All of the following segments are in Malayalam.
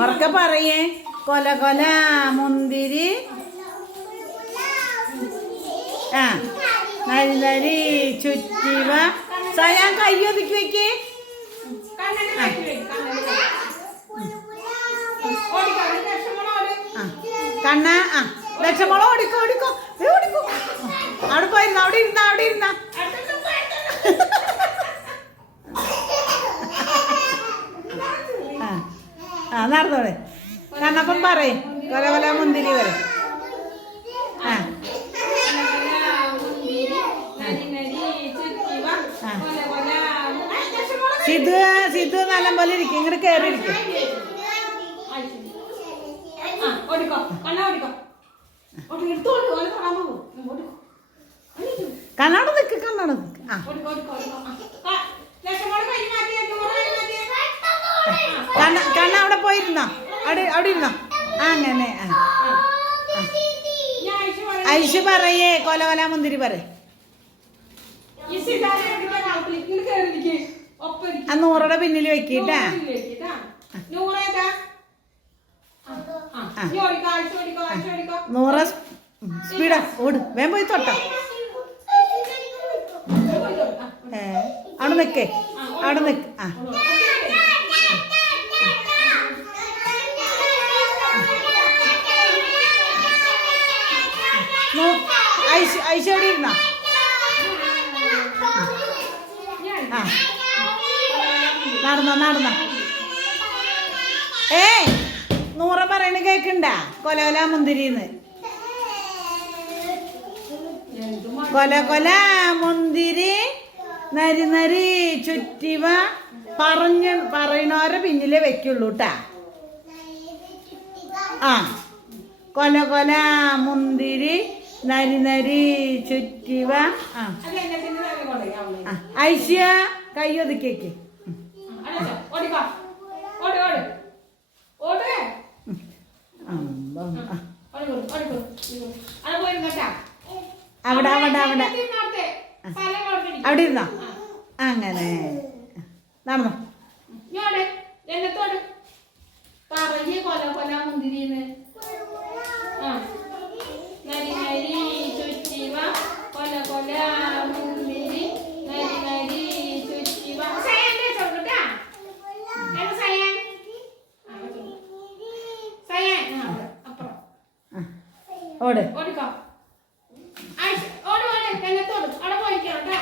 ഉറക്കെ പറയേ. കൊല കൊല മുന്തിരി ആ നരി നരി ചുറ്റിവ. സയാൻ കൈ ഒതുക്കി വെക്കേ. കണ്ണ ആ ലക്ഷമോളം ഓടിക്കോ ഓടിക്കോ ഓടിക്കോ. അവിടെ പോയിരുന്ന അവിടെ ഇരുന്ന അവിടെ ഇരുന്ന. ആ നടന്നോളെ. കണ്ണപ്പം പറയും കൊല കൊല മുന്തിരി വരെ. ആ സിധു സിധു നല്ല പോലെ ഇരിക്കും. ഇങ്ങോട്ട് കയറി ഇരിക്കും. കണ്ണാട് നിക്ക് കണ്ണാട് നിക്ക്. ആ കണ്ണ അവിടെ പോയിരുന്നോ. അവിടെ അവിടെ ഇരുന്നോ. അങ്ങനെ ഐഷ് പറയേ കൊല കൊല മുന്തിരി പറയേ. ആ നൂറുടെ പിന്നിൽ വെക്കിട്ടാ. നൂറ് സ്പീഡാ ഓട്. വേഗം പോയി തൊട്ടോ. അവിടെ നിക്കേ അവിടെ നിക്ക്. ആ ഐശ എവിടെ ഇരുന്നോ. ആ നടന്നോ നടന്നോ. ഏയ് നൂറ പറയണ കേക്കണ്ട. കൊല കൊല മുന്തിരിന്ന്. കൊല കൊല മുന്തിരി നരി നരി ചുറ്റിവ പറയണോരെ പിന്നിലേ വെക്കുള്ളൂ ട്ടാ. ആ കൊല കൊല മുന്തിരി നരി നരി ചുറ്റിവ. ആ ഐശ്യ കൈ ഒതുക്കിയേക്ക്. അവിടെ അവിടെ അവിടെ അവിടെ ഇരുന്നോ. അങ്ങനെ നടന്നോ. കൊല കൊല മുന്തിരിന്ന് നരി നരി ചുറ്റിവ കൊല കൊല മുന്തിരി നരി നരി ചുറ്റിവ. ഓട് ഓടിക്കോ. ഓട് ഓട് രംഗത്തോട് അവിടെ പോയിക്കോട്ടാ.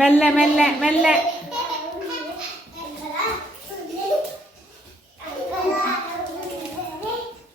മെല്ലെ മെല്ലെ മെല്ലെ.